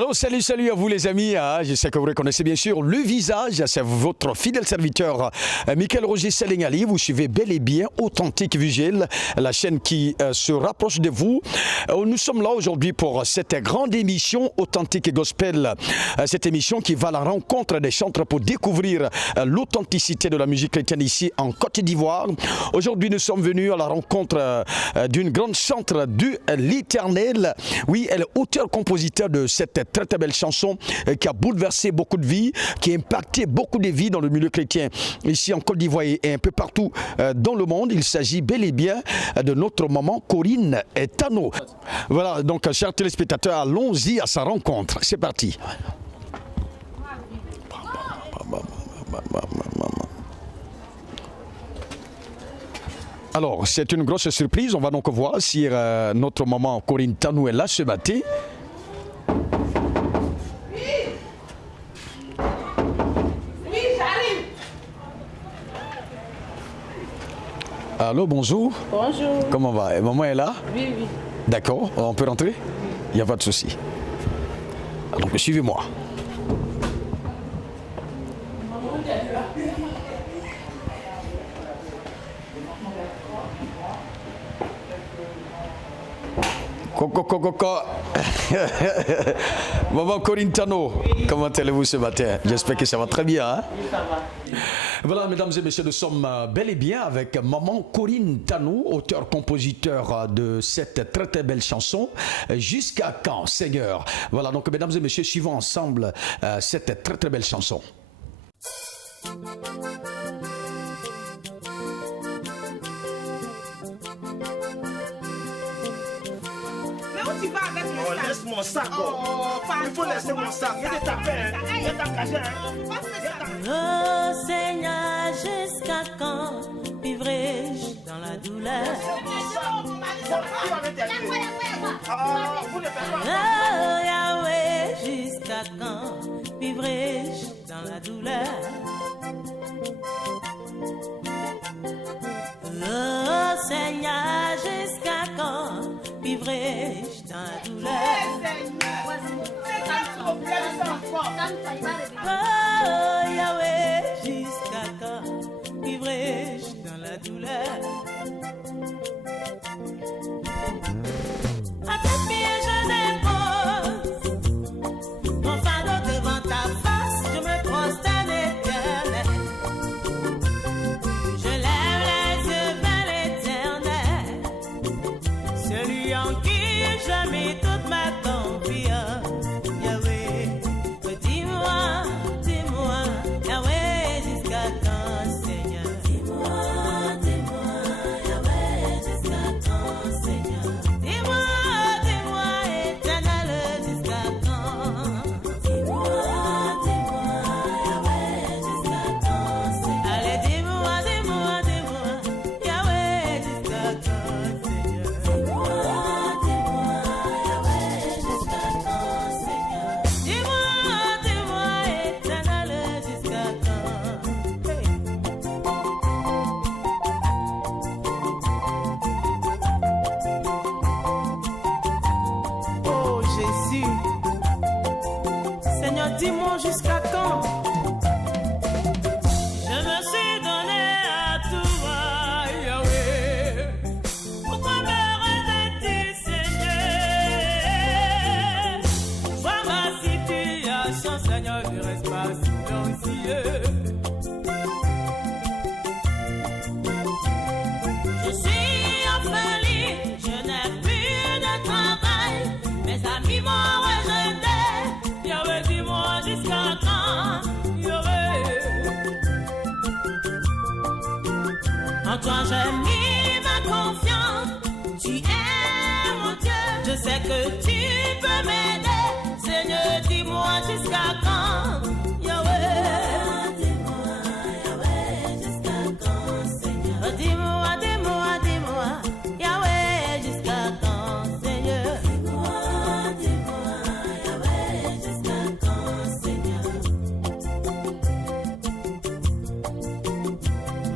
Alors, salut à vous les amis. Je sais que vous reconnaissez bien sûr le visage. C'est votre fidèle serviteur, Michael Roger Selingali. Vous suivez bel et bien Authentique Vigile, la chaîne qui se rapproche de vous. Nous sommes là aujourd'hui pour cette grande émission Authentique Gospel. Cette émission qui va à la rencontre des chantres pour découvrir l'authenticité de la musique chrétienne ici en Côte d'Ivoire. Aujourd'hui, nous sommes venus à la rencontre d'une grande chantre de l'Éternel. Oui, elle est auteur-compositeur de cette très très belle chanson qui a bouleversé beaucoup de vies, qui a impacté beaucoup de vies dans le milieu chrétien ici en Côte d'Ivoire et un peu partout dans le monde. Il s'agit bel et bien de notre maman Corinne Tano. Voilà, donc chers téléspectateurs, allons-y à sa rencontre. C'est parti. Alors, c'est une grosse surprise. On va donc voir si notre maman Corinne Tano est là ce matin. Allô, bonjour. Bonjour. Comment va? Maman est là? Oui. D'accord, on peut rentrer? Il n'y a pas de souci. Alors, suivez-moi. Maman Corinne Tano, comment allez-vous ce matin? J'espère que ça va très bien. Hein? Oui, ça va. Voilà, mesdames et messieurs, nous sommes bel et bien avec maman Corinne Tano, auteur-compositeur de cette très très belle chanson. Jusqu'à quand, Seigneur? Voilà, donc mesdames et messieurs, suivons ensemble cette très très belle chanson. Tu vas avec mon sac. Laisse mon sac. Il faut laisser mon sac. Il y a des tapins. Il y a des cachets. Oh Seigneur, jusqu'à quand vivrai-je dans la douleur? Oh Yahweh, jusqu'à quand vivrai-je dans la douleur? Oh Seigneur, jusqu'à quand vivrai-je dans la douleur? Oh Yahweh, jusqu'à quand vivrai-je dans la douleur? À tes pieds je dépose mon fardeau devant ta face, je me prosterne éternel. Je lève les yeux vers l'éternel, celui en qui je mets toute ma confiance. Yahweh, dis-moi, Yahweh, jusqu'à quand, Seigneur? Dis-moi, Yahweh, jusqu'à quand, Seigneur? Dis-moi, éternel, jusqu'à quand? Dis-moi, Yahweh, jusqu'à quand, Seigneur? Allez, dis-moi, Yahweh, jusqu'à quand, Seigneur? Dis-moi, Yahweh, jusqu'à quand, Seigneur? Dis-moi, éternel, jusqu'à quand? Oh Jésus. Seigneur, dis-moi jusqu'à quand? Je me suis donné à toi, Yahweh. Pourquoi me rejette-tu, Seigneur? Vois ma situation, Seigneur, ne reste pas silencieux. Je suis orpheline, je n'ai plus de travail. Mes amis m'ont rejeté. Yahweh, dis-moi jusqu'à quand? Yahweh. En toi j'ai mis ma confiance. Tu es mon Dieu. Je sais que tu peux m'aider. Seigneur, dis-moi jusqu'à quand? Yahweh. Dis-moi, Yahweh, jusqu'à quand, Seigneur? Dis-moi, Yahweh, jusqu'à quand, Seigneur? Dis-moi, Yahweh, jusqu'à quand, Seigneur?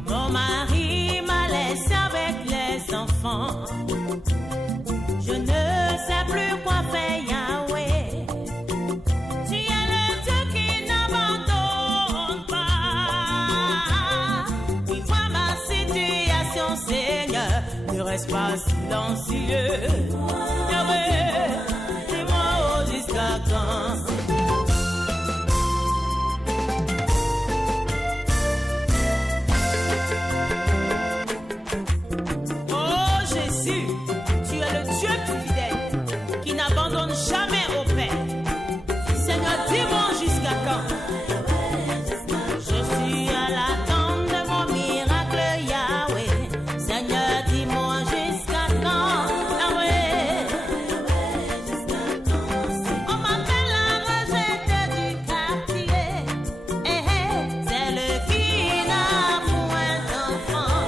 Mon mari m'a laissé avec les enfants. Je ne sais plus quoi faire, Yahweh. reste pas silencieux. Yahweh, dis-moi oh, jusqu'à quand. Oh Jésus, tu es le Dieu fidèle qui n'abandonne jamais au Père. Seigneur, dis-moi jusqu'à quand. Je suis à l'attente de mon miracle, Yahweh. Seigneur, dis-moi jusqu'à quand. Yahweh, on m'appelle la rejetée du quartier. Celle qui n'a point d'enfant,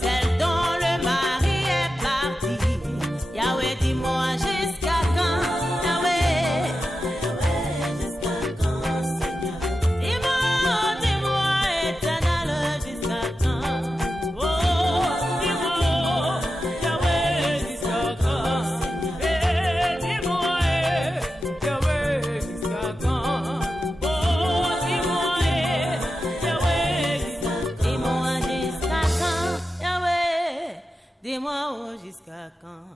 celle dont le mari est parti. Yahweh, dis-moi jusqu'à quand. Yahweh, dis-moi éternel jusqu'à quand. Oh, dis-moi, Yahweh, jusqu'à quand. Dis-moi, Yahweh, jusqu'à quand. Oh, dis-moi, Yahweh, dis-moi jusqu'à quand. Yahweh, dis-moi oh, jusqu'à quand.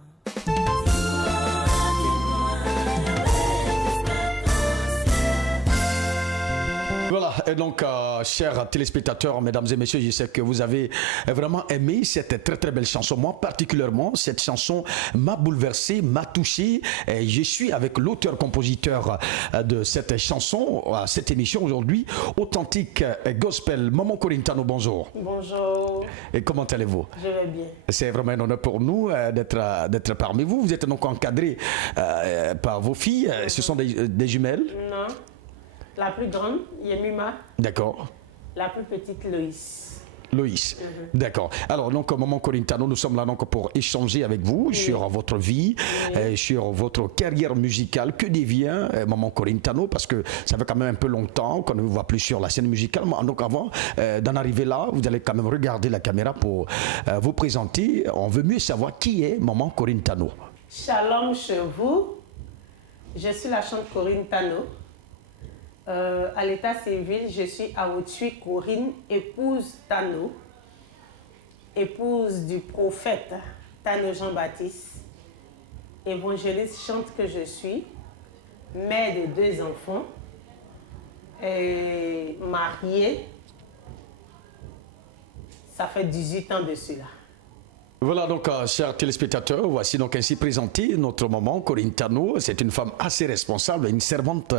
Voilà, et donc, chers téléspectateurs, mesdames et messieurs, je sais que vous avez vraiment aimé cette très très belle chanson. Moi, particulièrement, cette chanson m'a bouleversé, m'a touché. Et je suis avec l'auteur-compositeur de cette chanson, à cette émission aujourd'hui, Authentique Gospel. Maman Corintano, bonjour. Bonjour, Et comment allez-vous? je vais bien. C'est vraiment un honneur pour nous d'être parmi vous. Vous êtes donc encadré par vos filles. Ce sont des jumelles? Non, la plus grande, Yemima, D'accord. la plus petite, Loïs. Loïs, d'accord. Alors, donc, Maman Corintano, nous sommes là donc pour échanger avec vous sur votre vie, sur votre carrière musicale. Que devient Maman Corintano? Parce que ça fait quand même un peu longtemps qu'on ne vous voit plus sur la scène musicale. Donc, avant d'en arriver là, vous allez quand même regarder la caméra pour vous présenter. On veut mieux savoir qui est Maman Corintano. Shalom chez vous, je suis la chante Corinne Tano. À l'état civil, je suis Aotui Corinne, épouse Tano, épouse du prophète Tano Jean-Baptiste, évangéliste chante que je suis, mère de 2 enfants, et mariée, ça fait 18 ans de cela. Voilà donc, chers téléspectateurs, voici donc ainsi présenté notre maman Corinne Tano. C'est une femme assez responsable, une servante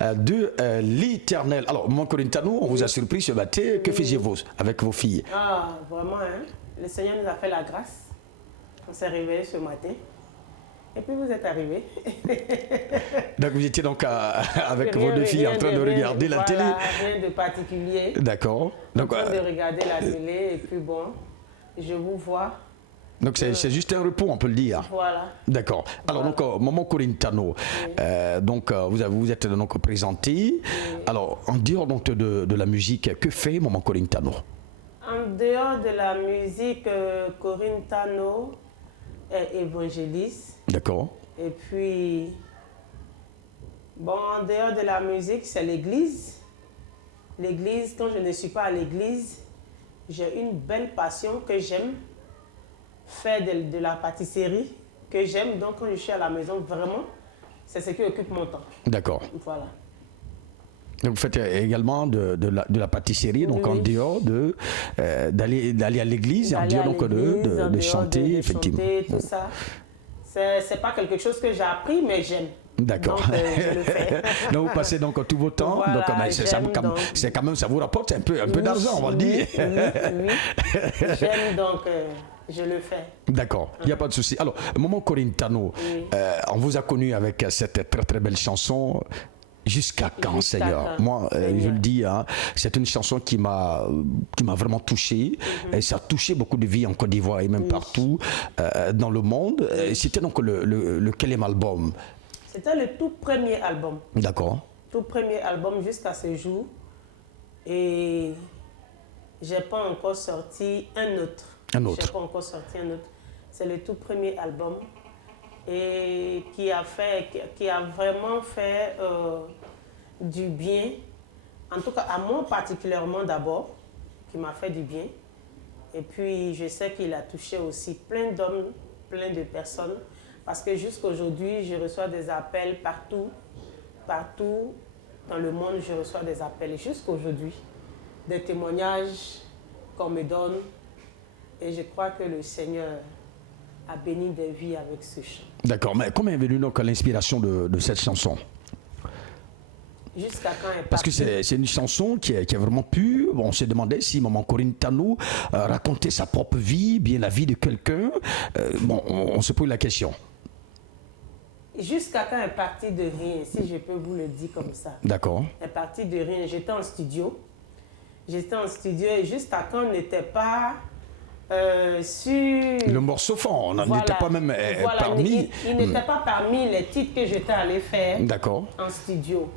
de l'Éternel. Alors, maman Corinne Tano, on vous a surpris ce matin. Que faisiez-vous avec vos filles? Ah, vraiment, hein? Le Seigneur nous a fait la grâce. On s'est réveillés ce matin. Et puis vous êtes arrivés. Donc vous étiez donc avec vos 2 filles en train de regarder la télé. Rien de particulier. D'accord. Donc, En train de regarder la télé et puis bon, je vous vois. donc c'est juste un repos, on peut le dire. Voilà. D'accord. Alors donc, maman Corinne Tano, donc vous êtes donc présentée. Alors, en dehors donc de la musique, que fait maman Corinne Tano? En dehors de la musique, Corinne Tano est évangéliste. D'accord. Et puis, bon, en dehors de la musique, c'est l'église. L'église, quand je ne suis pas à l'église, j'ai une belle passion que j'aime. Faire de la pâtisserie que j'aime. Donc, quand je suis à la maison, vraiment, c'est ce qui occupe mon temps. D'accord. Voilà. Donc vous faites également de la pâtisserie, donc en dehors d'aller à l'église, en dehors donc de chanter, effectivement. Chanter, tout ça. C'est pas quelque chose que j'ai appris, mais j'aime. D'accord. Donc, je le fais. Donc vous passez donc tout votre temps, Voilà, donc c'est quand même, ça vous rapporte un peu d'argent, on va le dire. Oui. J'aime donc, je le fais. D'accord, il n'y a pas de souci. Alors, maman Corinne Tano, on vous a connu avec cette très très belle chanson. Jusqu'à quand, Seigneur? Moi, je le dis, hein, c'est une chanson qui m'a vraiment touché. Et ça a touché beaucoup de vies en Côte d'Ivoire et même partout dans le monde. C'était donc le quel album? C'était le tout premier album. D'accord. Tout premier album jusqu'à ce jour. Et j'ai pas encore sorti un autre. Un autre. J'ai pas encore sorti un autre. C'est le tout premier album. Et qui a vraiment fait du bien, en tout cas à moi particulièrement d'abord, qui m'a fait du bien. Et puis, je sais qu'il a touché aussi plein d'hommes, plein de personnes. Parce que jusqu'à aujourd'hui, je reçois des appels partout dans le monde, je reçois des appels. Jusqu'à aujourd'hui, des témoignages qu'on me donne. Et je crois que le Seigneur a béni des vies avec ce chant. D'accord, mais comment est venue donc l'inspiration de cette chanson? Jusqu'à quand elle Parce que c'est une chanson qui est vraiment pure. Bon, on se demandait si Maman Corinne Tano racontait sa propre vie, bien la vie de quelqu'un. Bon, on se pose la question. Jusqu'à quand elle est partie de rien, si je peux vous le dire comme ça. D'accord. Elle est partie de rien. J'étais en studio. Et jusqu'à quand on n'était pas sur... Le morceau fond, on n'en était pas même parmi... Il n'était pas parmi les titres que j'étais allé faire en studio.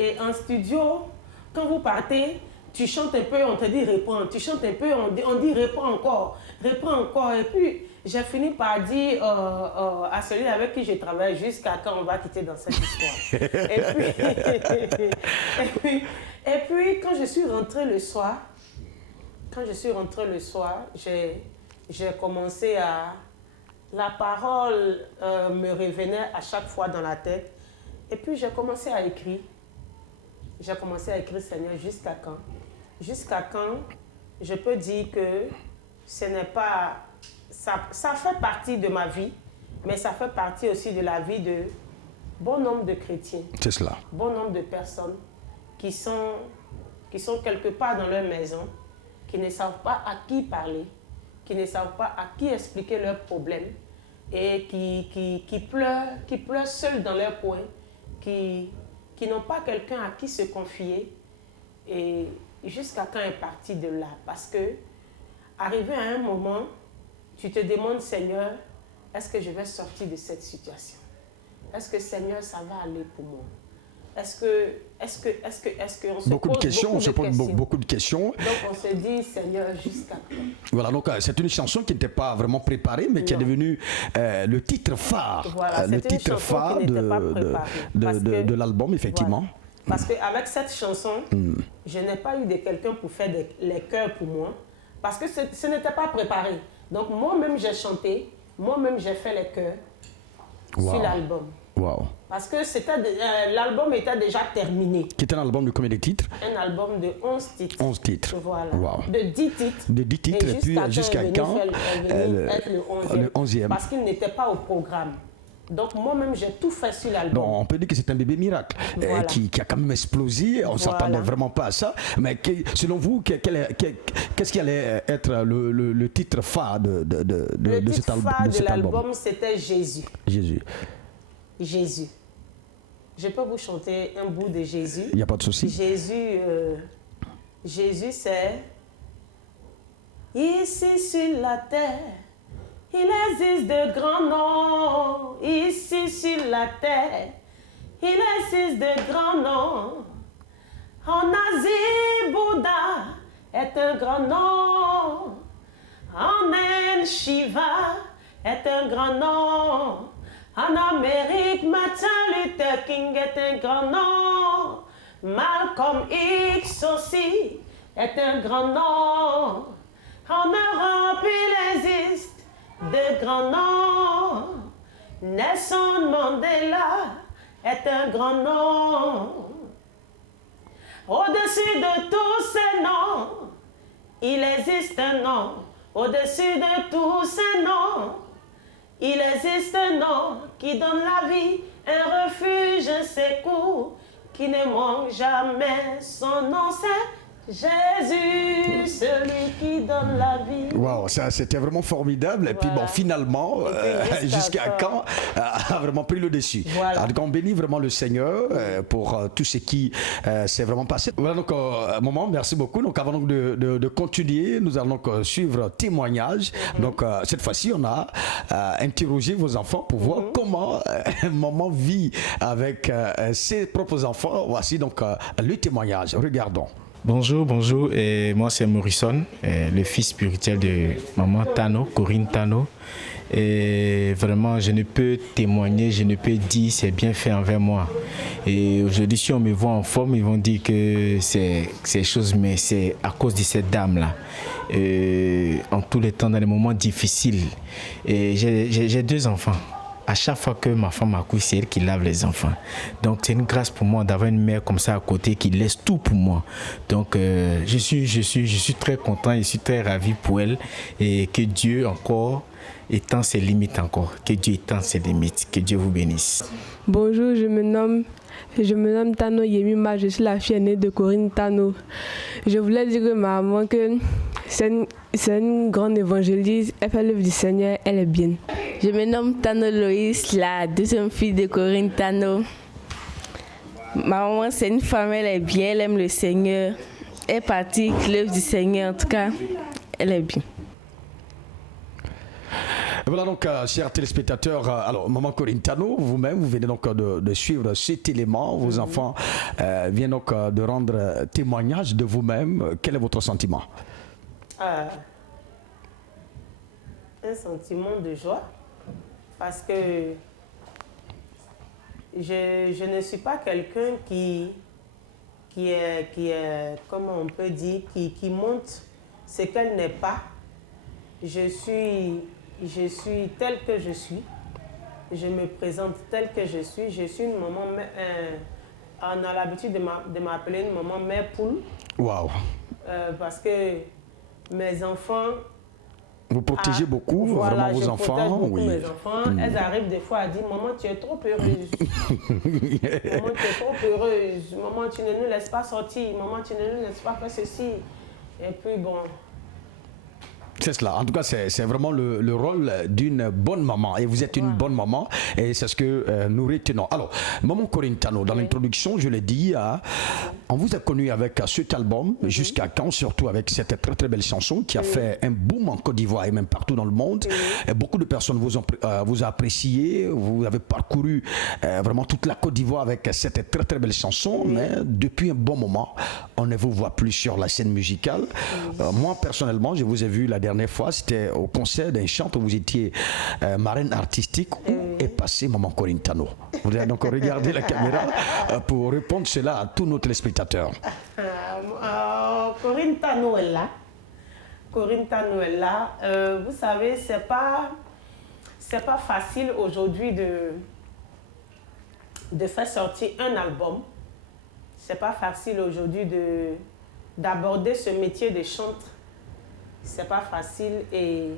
Et en studio, quand vous partez, tu chantes un peu, on te dit réponds. Tu chantes un peu, on dit réponds encore. Réponds encore. Et puis, j'ai fini par dire à celui avec qui je travaille jusqu'à quand on va quitter dans cette histoire. et puis, quand je suis rentrée le soir, j'ai commencé à... La parole me revenait à chaque fois dans la tête. Et puis, j'ai commencé à écrire. Seigneur, jusqu'à quand? Jusqu'à quand je peux dire que ce n'est pas... Ça fait partie de ma vie, mais ça fait partie aussi de la vie de bon nombre de chrétiens. C'est cela. Bon nombre de personnes qui sont quelque part dans leur maison, qui ne savent pas à qui parler, qui ne savent pas à qui expliquer leurs problèmes et qui pleurent seuls dans leur coin, qui n'ont pas quelqu'un à qui se confier. Et jusqu'à quand elle est partie de là? Parce que, arrivé à un moment, tu te demandes, Seigneur, est-ce que je vais sortir de cette situation? Est-ce que, Seigneur, ça va aller pour moi? Est-ce que on se beaucoup pose de questions, on se pose beaucoup de questions. Donc on se dit, Seigneur, jusqu'à quand? Voilà, donc c'est une chanson qui n'était pas vraiment préparée, mais qui est devenue le titre phare. Voilà, le titre phare de l'album, effectivement. Voilà. Parce qu'avec cette chanson, je n'ai pas eu de quelqu'un pour faire les chœurs pour moi, parce que ce n'était pas préparé. Donc moi-même j'ai chanté, moi-même j'ai fait les chœurs sur l'album. Wow. Parce que l'album était déjà terminé. Qui était un album de combien de titres? Un album de 11 titres. 11 titres. Voilà. Wow. De 10 titres. De 10 titres, et puis jusqu'à quand être le 11e. Parce qu'il n'était pas au programme. Donc moi-même, j'ai tout fait sur l'album. On peut dire que c'est un bébé miracle qui a quand même explosé. On ne s'attendait vraiment pas à ça. Mais selon vous, qu'est-ce qui allait être le titre phare de cet album? Le titre phare de l'album, c'était Jésus. Jésus. Je peux vous chanter un bout de Jésus. Il n'y a pas de souci. Jésus, c'est ici sur la terre. Il existe de grands noms. Ici sur la terre. Il existe de grands noms. En Asie, Bouddha est un grand nom. En Inde, Shiva est un grand nom. En Amérique, Martin Luther King est un grand nom. Malcolm X aussi est un grand nom. En Europe, il existe de grands noms. Nelson Mandela est un grand nom. Au-dessus de tous ces noms, il existe un nom. Au-dessus de tous ces noms, il existe un nom qui donne la vie, un refuge, un secours, qui ne manque jamais. Son nom c'est Jésus, celui qui donne la vie. Wow, ça c'était vraiment formidable. Voilà. Et puis bon, finalement, jusqu'à quand a vraiment pris le dessus. Voilà. Alors, on bénit vraiment le Seigneur pour tout ce qui s'est vraiment passé. Voilà donc moment, merci beaucoup. Donc avant de continuer, nous allons suivre témoignage. Donc cette fois-ci, on a interrogé vos enfants pour voir comment maman vit avec ses propres enfants. Voici donc le témoignage. Regardons. Bonjour, bonjour. Et moi, c'est Morrison, le fils spirituel de maman Tano, Corinne Tano. Et vraiment, je ne peux témoigner, je ne peux dire c'est bien fait envers moi. Et aujourd'hui, si on me voit en forme, ils vont dire que c'est chose, mais c'est à cause de cette dame-là. En tous les temps, dans les moments difficiles. Et j'ai 2 enfants. À chaque fois que ma femme accouche, c'est elle qui lave les enfants. Donc c'est une grâce pour moi d'avoir une mère comme ça à côté qui laisse tout pour moi. Donc je suis très content, je suis très ravi pour elle et que Dieu encore étend ses limites encore. Que Dieu étend ses limites. Que Dieu vous bénisse. Bonjour, je me nomme Tano Yemima, je suis la fille aînée de Corinne Tano. Je voulais dire à ma maman que c'est une grande évangéliste, elle fait l'œuvre du Seigneur, elle est bien. Je me nomme Tano Loïs, la deuxième fille de Corinne Tano. Ma maman, c'est une femme, elle est bien, elle aime le Seigneur. Elle pratique l'œuvre du Seigneur, en tout cas, elle est bien. Voilà donc, chers téléspectateurs, alors maman Corinne Tano, vous-même, vous venez donc de suivre cet élément. Vos enfants viennent donc de rendre témoignage de vous-même. Quel est votre sentiment? Un sentiment de joie parce que je ne suis pas quelqu'un qui est, comment on peut dire, qui montre ce qu'elle n'est pas. Je suis telle que je suis. Je me présente telle que je suis. Je suis une maman, on a l'habitude de m'appeler une maman mère poule. Waouh. Parce que mes enfants... Vous protégez beaucoup, voilà, vraiment vos enfants. Oui. Mes enfants, elles arrivent des fois à dire « Maman, tu es trop heureuse. Maman, tu es trop heureuse. Maman, tu ne nous laisses pas sortir. Maman, tu ne nous laisses pas faire ceci. » Et puis bon... C'est cela. En tout cas, c'est vraiment le rôle d'une bonne maman. Et vous êtes une bonne maman. Et c'est ce que nous retenons. Alors, maman Corinne Tano, dans l'introduction, je l'ai dit, on vous a connu avec cet album, Jusqu'à quand, surtout avec cette très très belle chanson qui a fait un boom en Côte d'Ivoire et même partout dans le monde. Et beaucoup de personnes vous ont apprécié. Vous avez parcouru vraiment toute la Côte d'Ivoire avec cette très très belle chanson. Mais depuis un bon moment, on ne vous voit plus sur la scène musicale. Moi, personnellement, je vous ai vu la dernière fois, c'était au concert d'un chant où vous étiez marraine artistique. Où est passée maman Corinne Tano? Vous allez donc regarder la caméra pour répondre cela à tous nos téléspectateurs. Corinne Tano est là. Corinne Tano est là. Vous savez, c'est pas facile aujourd'hui de faire sortir un album. C'est pas facile aujourd'hui d'aborder ce métier de chanteur. C'est pas facile et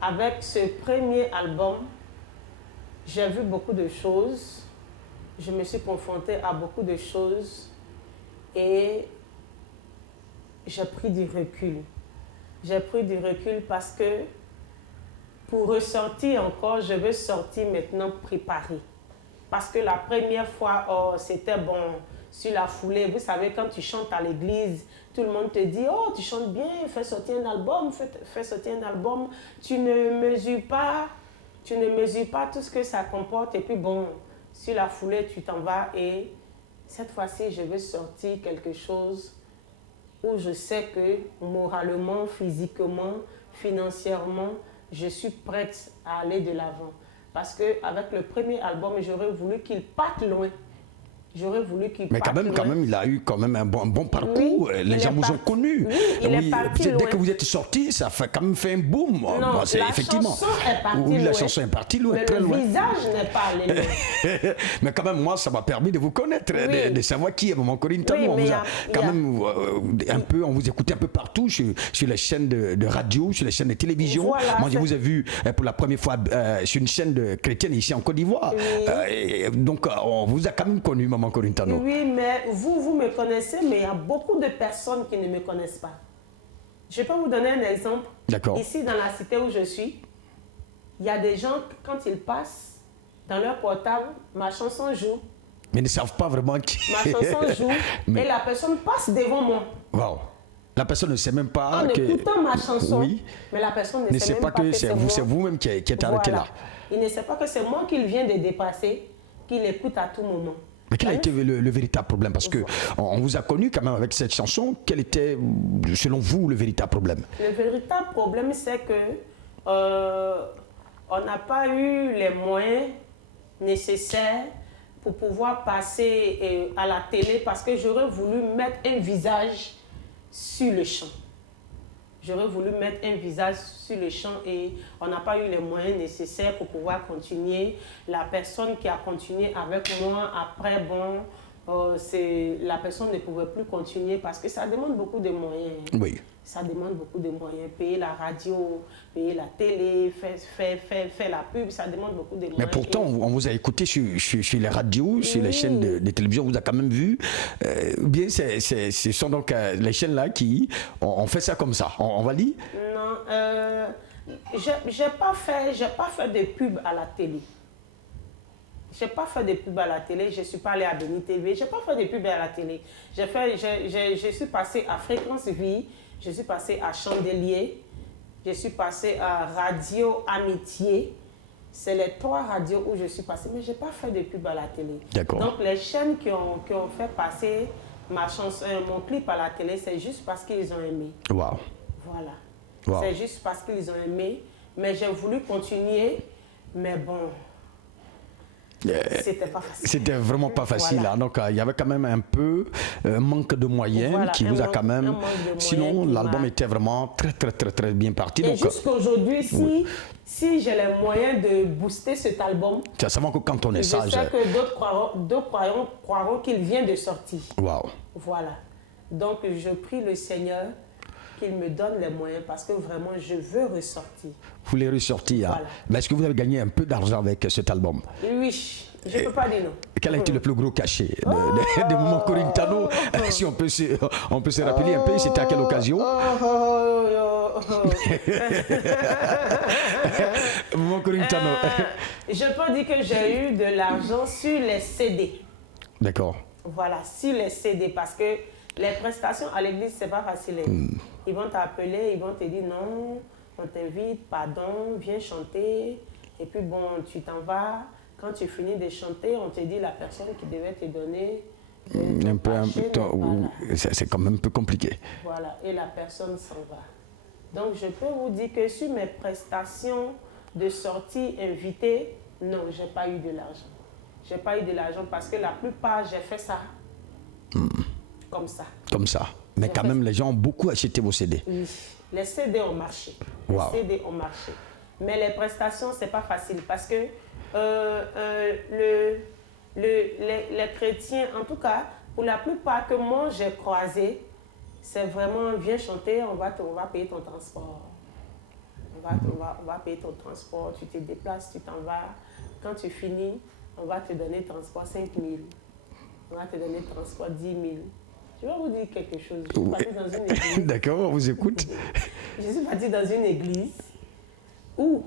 avec ce premier album, j'ai vu beaucoup de choses. Je me suis confrontée à beaucoup de choses et j'ai pris du recul. J'ai pris du recul parce que pour ressortir encore, je veux sortir maintenant préparée. Parce que la première fois, c'était bon, sur la foulée. Vous savez, quand tu chantes à l'église, tout le monde te dit « Oh, tu chantes bien, fais sortir un album, fais sortir un album. » Tu ne mesures pas tout ce que ça comporte. Et puis bon, sur la foulée, tu t'en vas. Et cette fois-ci, je veux sortir quelque chose où je sais que moralement, physiquement, financièrement, je suis prête à aller de l'avant. Parce qu'avec le premier album, j'aurais voulu qu'il parte loin. J'aurais voulu qu'il parte loin. Mais quand même, il a eu quand même un bon parcours. Oui, les gens vous ont connu. Oui, il est parti dès loin. que vous êtes sorti, ça a quand même fait un boom. Non, bon, la chanson est partie loin. La chanson est partie loin, mais très loin. Le visage n'est pas allé loin. Mais quand même, moi, ça m'a permis de vous connaître, de savoir qui est maman Corinne Tano. Oui, on vous écoutait un peu partout, sur les chaînes de radio, sur les chaînes de télévision. Voilà, moi, je vous ai vu pour la première fois sur une chaîne chrétienne ici en Côte d'Ivoire. Oui. Donc, on vous a quand même connu, maman Corinne Tano. Oui, mais vous me connaissez, mais il y a beaucoup de personnes qui ne me connaissent pas. Je peux vous donner un exemple. D'accord. Ici, dans la cité où je suis, il y a des gens, quand ils passent dans leur portable, ma chanson joue. Mais ils ne savent pas vraiment qui... Ma chanson joue et la personne passe devant moi. Wow. La personne ne sait même pas en écoutant ma chanson, oui, mais la personne ne sait même pas que c'est moi. C'est vous-même qui êtes arrêté là. Il ne sait pas que c'est moi qu'il vient de dépasser, qu'il écoute à tout moment. Mais quel a été le véritable problème? Parce que on vous a connu quand même avec cette chanson. Quel était, selon vous, le véritable problème? Le véritable problème, c'est que on n'a pas eu les moyens nécessaires pour pouvoir passer à la télé, parce que j'aurais voulu mettre un visage sur le chant. J'aurais voulu mettre un visage sur le chant et on n'a pas eu les moyens nécessaires pour pouvoir continuer. La personne qui a continué avec moi, après, bon, la personne ne pouvait plus continuer parce que ça demande beaucoup de moyens. Oui. Ça demande beaucoup de moyens. Payer la radio, payer la télé, faire la pub, ça demande beaucoup de moyens. Mais pourtant, on vous a écouté sur les radios, sur les chaînes de télévision, on vous a quand même vu. Bien, ce sont donc les chaînes-là qui ont fait ça comme ça. On va dire? Non, j'ai pas fait de pub à la télé. Je n'ai pas fait de pub à la télé, je ne suis pas allée à Béni TV, je n'ai pas fait de pub à la télé. Je suis passée à Fréquence Vie, je suis passée à Chandelier, je suis passée à Radio Amitié. C'est les 3 radios où je suis passée, mais je n'ai pas fait de pub à la télé. D'accord. Donc les chaînes qui ont fait passer ma chanson, mon clip à la télé, c'est juste parce qu'ils ont aimé. Wow. Voilà. Wow. C'est juste parce qu'ils ont aimé, mais j'ai voulu continuer, mais bon... C'était pas facile. C'était vraiment pas facile. Voilà. Hein. Donc, il y avait quand même un peu manque de moyens, Voilà, qui vous a quand même. Sinon, l'album était vraiment très bien parti. Et donc, jusqu'aujourd'hui, si j'ai les moyens de booster cet album, tu vas savoir que quand on est je sage. sais que d'autres croiront qu'il vient de sortir. Wow. Voilà. Donc, je prie le Seigneur qu'il me donne les moyens parce que vraiment, je veux ressortir. Vous voulez ressortir. Voilà. Hein. Mais est-ce que vous avez gagné un peu d'argent avec cet album? Oui, je ne peux pas dire non. Quel a été le plus gros cachet de Maman Corinne Tano? Si on peut se rappeler un peu, c'était à quelle occasion? Maman Corinne Tano. Je peux dire que j'ai eu de l'argent sur les CD. D'accord. Voilà, sur les CD, parce que les prestations à l'église, c'est pas facile. Ils vont t'appeler, ils vont te dire non, on t'invite, pardon, viens chanter. Et puis bon, tu t'en vas. Quand tu finis de chanter, on te dit la personne qui devait te donner. C'est quand même un peu compliqué. Voilà, et la personne s'en va. Donc je peux vous dire que sur mes prestations de sortie invitée, non, j'ai pas eu de l'argent. J'ai pas eu de l'argent parce que la plupart, j'ai fait ça comme ça. Comme ça. Mais quand même, les gens ont beaucoup acheté vos CD. Oui, les CD ont marché. Les Wow. CD ont marché. Mais les prestations, c'est pas facile parce que les chrétiens, en tout cas, pour la plupart que moi j'ai croisé, c'est vraiment viens chanter, on va payer ton transport. On va payer ton transport, tu te déplaces, tu t'en vas. Quand tu finis, on va te donner transport 5 000. On va te donner transport 10 000. Je vais vous dire quelque chose. Je suis partie dans une église. D'accord, on vous écoute. Je suis partie dans une église où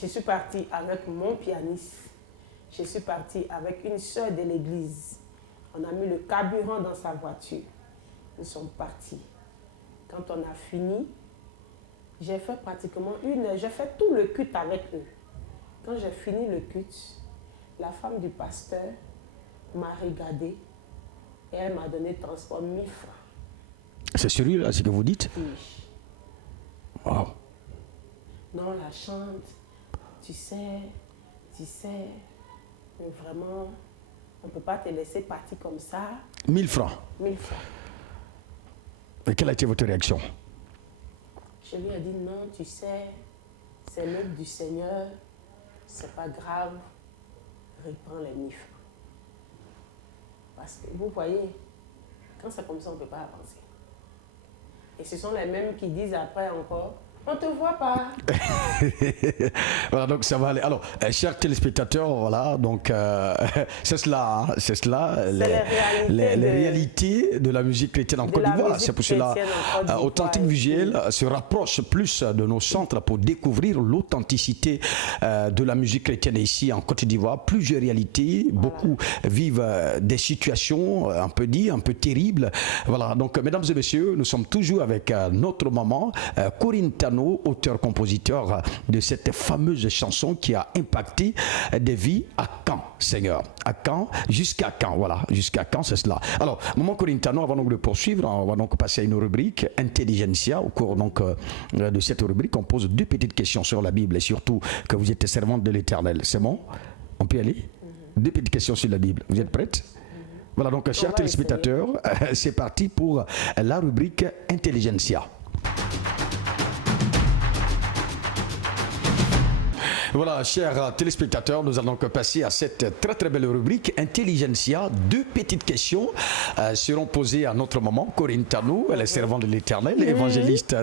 je suis partie avec mon pianiste. Je suis partie avec une sœur de l'église. On a mis le carburant dans sa voiture. Nous sommes partis. Quand on a fini, j'ai fait pratiquement j'ai fait tout le culte avec eux. Quand j'ai fini le culte, la femme du pasteur m'a regardé et elle m'a donné transport 1000 francs. C'est sérieux, là, ce que vous dites? Oui. Wow. Non, la chante, tu sais, mais vraiment, on ne peut pas te laisser partir comme ça. 1000 francs. 1000 francs. Et quelle a été votre réaction? Je lui ai dit non, tu sais, c'est l'œuvre du Seigneur, c'est pas grave, reprends les 1000 francs. Parce que vous voyez, quand c'est comme ça, on ne peut pas avancer. Et ce sont les mêmes qui disent après encore, on ne te voit pas. Voilà, donc ça va aller. Alors, chers téléspectateurs, voilà, donc c'est cela, les réalités de la musique chrétienne en Côte d'Ivoire. C'est pour cela, Authentique Visuel se rapproche plus de nos centres pour découvrir l'authenticité de la musique chrétienne ici en Côte d'Ivoire. Plusieurs réalités, beaucoup vivent des situations, on peut dire, un peu terribles. Voilà, donc mesdames et messieurs, nous sommes toujours avec notre maman, Corinne Tano, Tano, auteur-compositeur de cette fameuse chanson qui a impacté des vies à Caen, Seigneur. À Caen, jusqu'à Caen, voilà, jusqu'à Caen, c'est cela. Alors, Maman Corinne Tano, avant donc de poursuivre, on va donc passer à une rubrique Intelligentsia. Au cours donc de cette rubrique, on pose 2 petites questions sur la Bible et surtout que vous êtes servante de l'Éternel. C'est bon? On peut y aller? 2 petites questions sur la Bible. Vous êtes prête? Voilà, donc, chers téléspectateurs, c'est parti pour la rubrique Intelligentsia. Voilà, chers téléspectateurs, nous allons donc passer à cette très très belle rubrique Intelligentsia. 2 petites questions seront posées à notre maman Corinne Tano, elle est servante de l'Éternel, évangéliste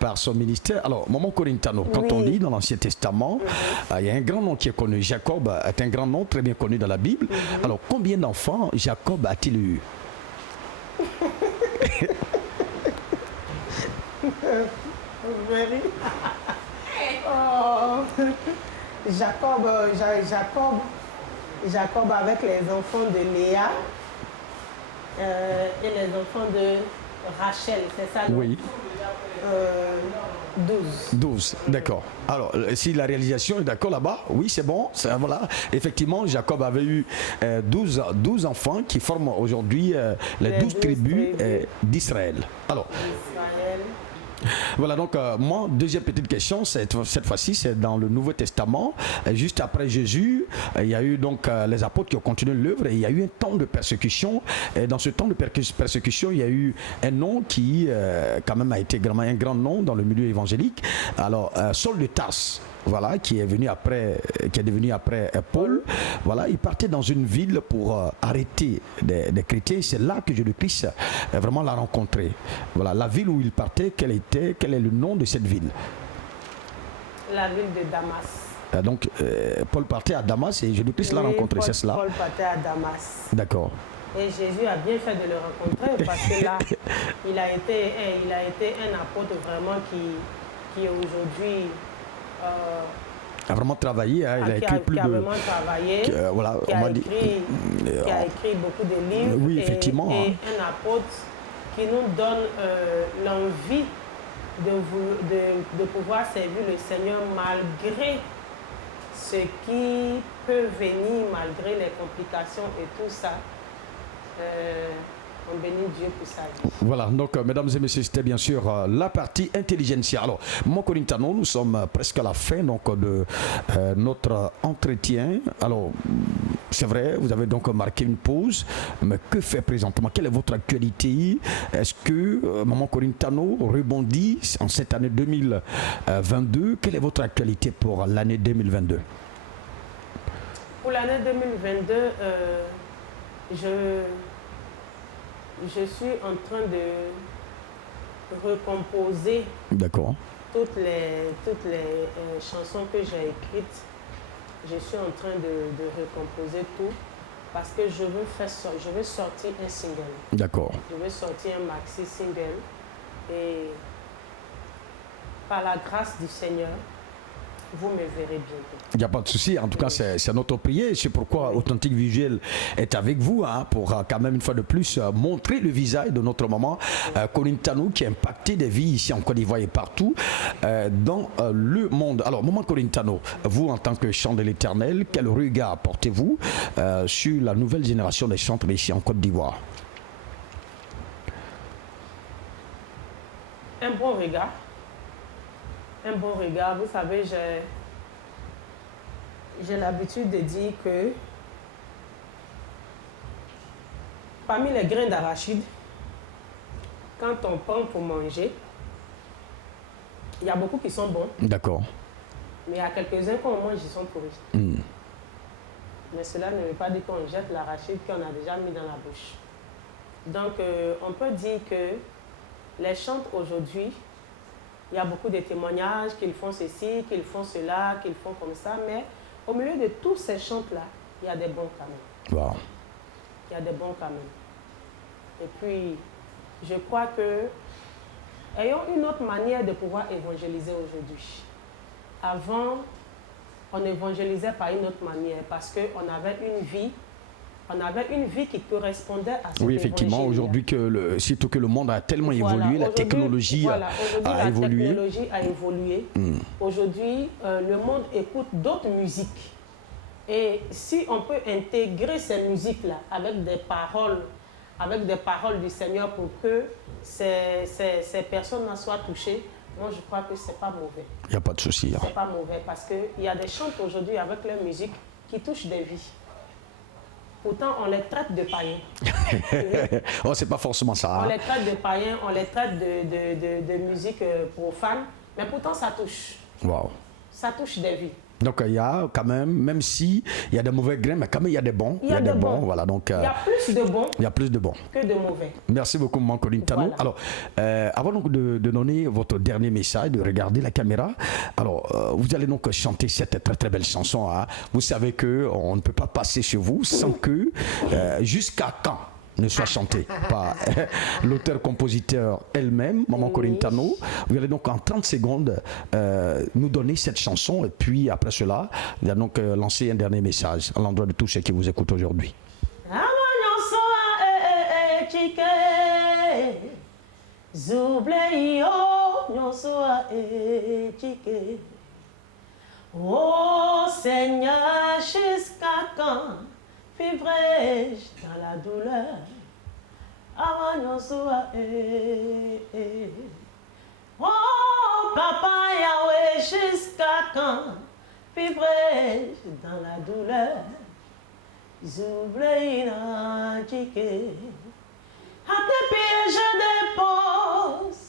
par son ministère. Alors, maman Corinne Tano, quand on lit dans l'Ancien Testament, il y a un grand nom qui est connu. Jacob est un grand nom très bien connu dans la Bible. Alors, combien d'enfants Jacob a-t-il eu? Jacob avec les enfants de Léa et les enfants de Rachel, c'est ça? Oui. 12. 12, d'accord. Alors, si la réalisation est d'accord là-bas, oui, c'est bon. Voilà. Effectivement, Jacob avait eu 12 enfants qui forment aujourd'hui les 12 tribus d'Israël. Alors, voilà, donc moi, deuxième petite question, cette fois-ci, c'est dans le Nouveau Testament. Juste après Jésus, il y a eu donc les apôtres qui ont continué l'œuvre et il y a eu un temps de persécution. Et dans ce temps de persécution, il y a eu un nom qui, quand même, a été un grand nom dans le milieu évangélique. Alors, Saul de Tarse. Voilà, qui est devenu après Paul. Voilà, il partait dans une ville pour arrêter des chrétiens. C'est là que Jésus-Christ vraiment l'a rencontré. Voilà, la ville où il partait, quel est le nom de cette ville? La ville de Damas. Donc, Paul partait à Damas et Jésus-Christ l'a rencontré, c'est cela? Paul partait à Damas. D'accord. Et Jésus a bien fait de le rencontrer parce que là, il a été un apôtre vraiment qui aujourd'hui a vraiment travaillé, hein, il a écrit plus de... vraiment travaillé, qui a écrit beaucoup de livres. Oui, effectivement. Et un apôtre qui nous donne l'envie de pouvoir servir le Seigneur malgré ce qui peut venir, malgré les complications et tout ça. On bénit Dieu pour sa vie. Voilà, donc mesdames et messieurs, c'était bien sûr la partie Intelligentsia. Alors, mon Corinne Tano, nous sommes presque à la fin donc, de notre entretien. Alors, c'est vrai, vous avez donc marqué une pause, mais que fait présentement? Quelle est votre actualité? Est-ce que maman Corinne Tano rebondit en cette année 2022? Quelle est votre actualité pour l'année 2022? Pour l'année 2022, je suis en train de recomposer toutes les chansons que j'ai écrites. Je suis en train de recomposer tout parce que je veux sortir un single. D'accord. Je veux sortir un maxi single et par la grâce du Seigneur, vous me verrez bientôt. Il n'y a pas de souci. En tout cas, c'est notre prière. C'est pourquoi Authentique Visuel est avec vous, hein, pour quand même une fois de plus montrer le visage de notre maman Corinne Tano qui a impacté des vies ici en Côte d'Ivoire et partout dans le monde. Alors, maman Corinne Tano, vous en tant que chant de l'Éternel, quel regard portez-vous sur la nouvelle génération des chantres ici en Côte d'Ivoire? Un bon regard. Un bon regard. Vous savez, j'ai l'habitude de dire que parmi les grains d'arachide, quand on prend pour manger, il y a beaucoup qui sont bons. D'accord. Mais il y a quelques-uns qu'on mange, ils sont pourris. Mais cela ne veut pas dire qu'on jette l'arachide qu'on a déjà mis dans la bouche. Donc, on peut dire que les chantres aujourd'hui, il y a beaucoup de témoignages qu'ils font ceci, qu'ils font cela, qu'ils font comme ça, mais au milieu de tous ces chants-là, il y a des bons quand même. Wow. Il y a des bons quand même. Et puis, je crois que ayons une autre manière de pouvoir évangéliser aujourd'hui. Avant, on évangélisait par une autre manière parce qu'on avait une vie On avait une vie qui correspondait à ce Oui, effectivement, aujourd'hui, surtout que le monde a tellement évolué, la technologie a évolué. La technologie a évolué. Aujourd'hui, le monde écoute d'autres musiques. Et si on peut intégrer ces musiques-là avec des paroles du Seigneur pour que ces personnes-là soient touchées, moi je crois que ce n'est pas mauvais. Il n'y a pas de souci. Ce n'est pas mauvais parce qu'il y a des chants aujourd'hui avec leur musique qui touchent des vies. Pourtant, on les traite de païens. Oh, c'est pas forcément ça. On les traite de païens, on les traite de musique profane, mais pourtant ça touche. Wow. Ça touche des vies. Donc il y a quand même si il y a des mauvais grains, mais quand même il y a des bons. Il y a des bons. Voilà, donc, il y a plus de bons. Il y a plus de bons que de mauvais. Merci beaucoup, Maman Corinne Tano. Voilà. Alors, avant donc de donner votre dernier message, de regarder la caméra, alors vous allez donc chanter cette très très belle chanson. Hein. Vous savez que on ne peut pas passer chez vous sans que jusqu'à quand ne soit chanté par l'auteur-compositeur elle-même, Maman Corinne Tano. Vous allez donc en 30 secondes nous donner cette chanson et puis après cela, vous allez donc lancer un dernier message à l'endroit de tous ceux qui vous écoutent aujourd'hui. Oh Seigneur, jusqu'à quand vivrai-je dans la douleur? Oh Papa Yahweh, jusqu'à quand vivrai-je dans la douleur? À tes pieds je dépose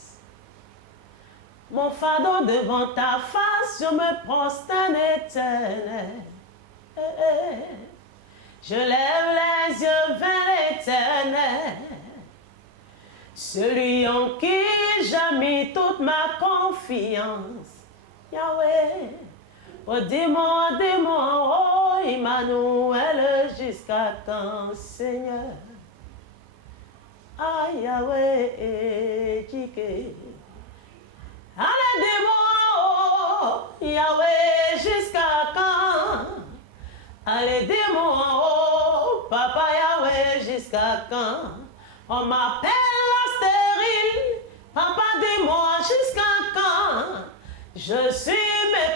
mon fardeau devant ta face, je me prosterne éternel. Je lève les yeux vers l'éternel, celui en qui j'ai mis toute ma confiance. Yahweh, oh dis-moi, oh Emmanuel, jusqu'à quand, Seigneur? Ah Yahweh, allez dis-moi, oh Yahweh, jusqu'à quand? Allez dis-moi, oh Papa Yahweh, jusqu'à quand? On m'appelle la stérile, Papa dis-moi, jusqu'à quand? Je suis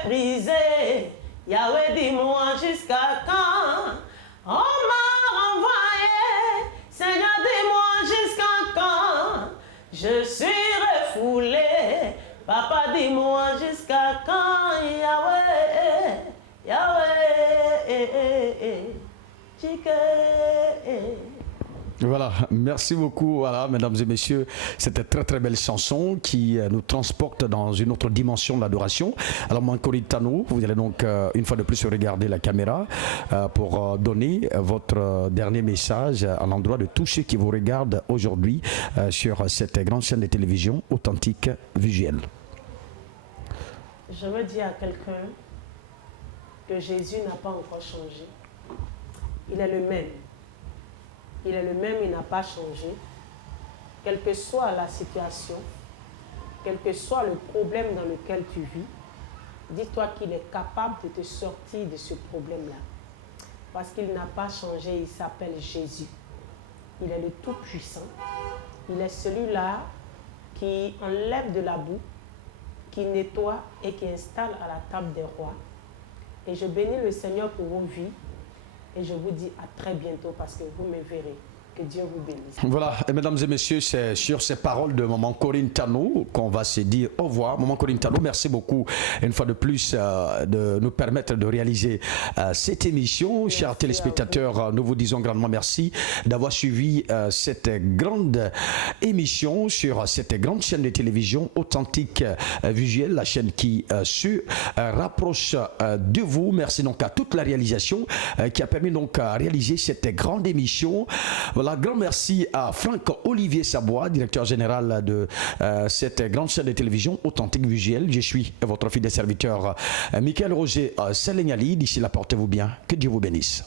méprisé, Yahweh dis-moi, jusqu'à quand? On m'a renvoyé, Seigneur dis-moi, jusqu'à quand? Je suis refoulé, Papa dis-moi, jusqu'à quand? Yahweh, Yahweh, Voilà, merci beaucoup, voilà, mesdames et messieurs, c'était très très belle chanson qui nous transporte dans une autre dimension de l'adoration. Alors, Maman Corinne Tano, vous allez donc une fois de plus regarder la caméra pour donner votre dernier message à l'endroit de tous ceux qui vous regardent aujourd'hui sur cette grande chaîne de télévision Authentique Visuel. Je veux dire à quelqu'un que Jésus n'a pas encore changé. Il est le même. Il est le même, il n'a pas changé. Quelle que soit la situation, quel que soit le problème dans lequel tu vis, dis-toi qu'il est capable de te sortir de ce problème-là. Parce qu'il n'a pas changé, il s'appelle Jésus. Il est le Tout-Puissant. Il est celui-là qui enlève de la boue, qui nettoie et qui installe à la table des rois. Et je bénis le Seigneur pour vos vies. Et je vous dis à très bientôt parce que vous me verrez. Que Dieu vous bénisse. Voilà, et mesdames et messieurs, c'est sur ces paroles de Maman Corinne Tano qu'on va se dire au revoir. Maman Corinne Tano, merci beaucoup une fois de plus de nous permettre de réaliser cette émission. Merci. Chers téléspectateurs, nous vous disons grandement merci d'avoir suivi cette grande émission sur cette grande chaîne de télévision Authentique Visuel, la chaîne qui se rapproche de vous. Merci donc à toute la réalisation qui a permis donc à réaliser cette grande émission. Voilà, grand merci à Franck Olivier Sabois, directeur général de cette grande chaîne de télévision Authentique Visuel. Je suis votre fidèle serviteur Michael Roger Selegnali. D'ici là, portez-vous bien. Que Dieu vous bénisse.